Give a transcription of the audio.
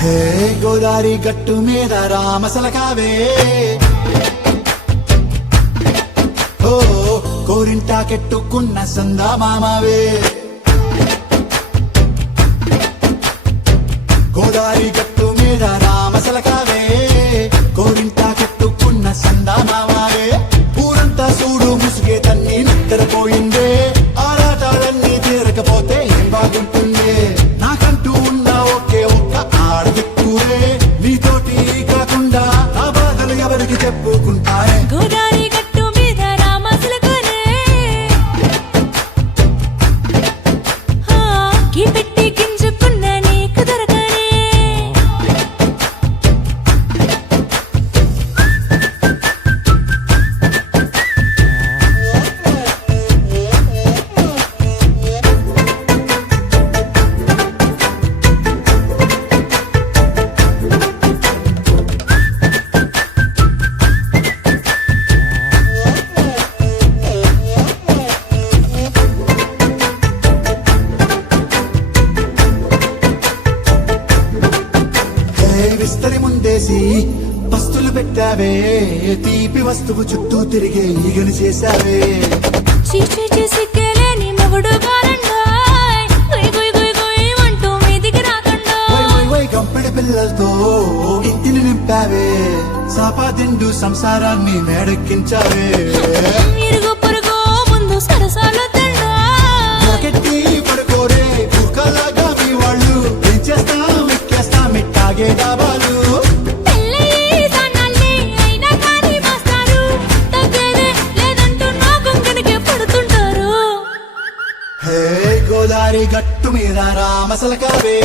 హే గోదారి గట్టు మీద రామసలకావే ఓ కోరింటాకెట్టుకున్న సందా మామావే గోదారి గట్టు మీద రామసలకావే కోరింటాకెట్టుకున్న సందా మామావే ఊరంతా చూడు ముసుగే తన్ని నిద్రపోయిందే ఆరాటాలన్నీ తీరకపోతే ఏం బాగుంటుందే నాకంటూ ఉన్న ఒకే ఒక్క ఆడదిక్కురే నీతోటి కాకుండా ఆ బాధలు ఎవరికి చెప్పుకుంటారే గోదారి గట్టు మీద రామసలకానే కి పెట్టి గింజుకున్న నీకు దొరకనే విస్తరి ముందేసి పస్తులు పెట్టావే తీపి వస్తువు చుట్టూ తిరిగే ఈగలు చేశావే చీచి చేసి కేలేని మొగుడు గారండాయ్ గుయ్ గుయ్ గుయ్ గుయ్ అంటూ మీదికి రాకండాయ్ వై వై గంపెడి పిల్లలతో ఇంటిని నింపావే సాపాదిండు సంసారాన్ని మేడెక్కించావే ఇరుగు పొరుగు ముందు సరసాలు నాకెట్టి పడుకోరే కుక్కలాగా మీ వాళ్ళు ఏం చేస్తాం ఎక్కేస్తాం ఇట్టాగే డాబాలు హే గోదారి గట్టు మీద రామసలకావే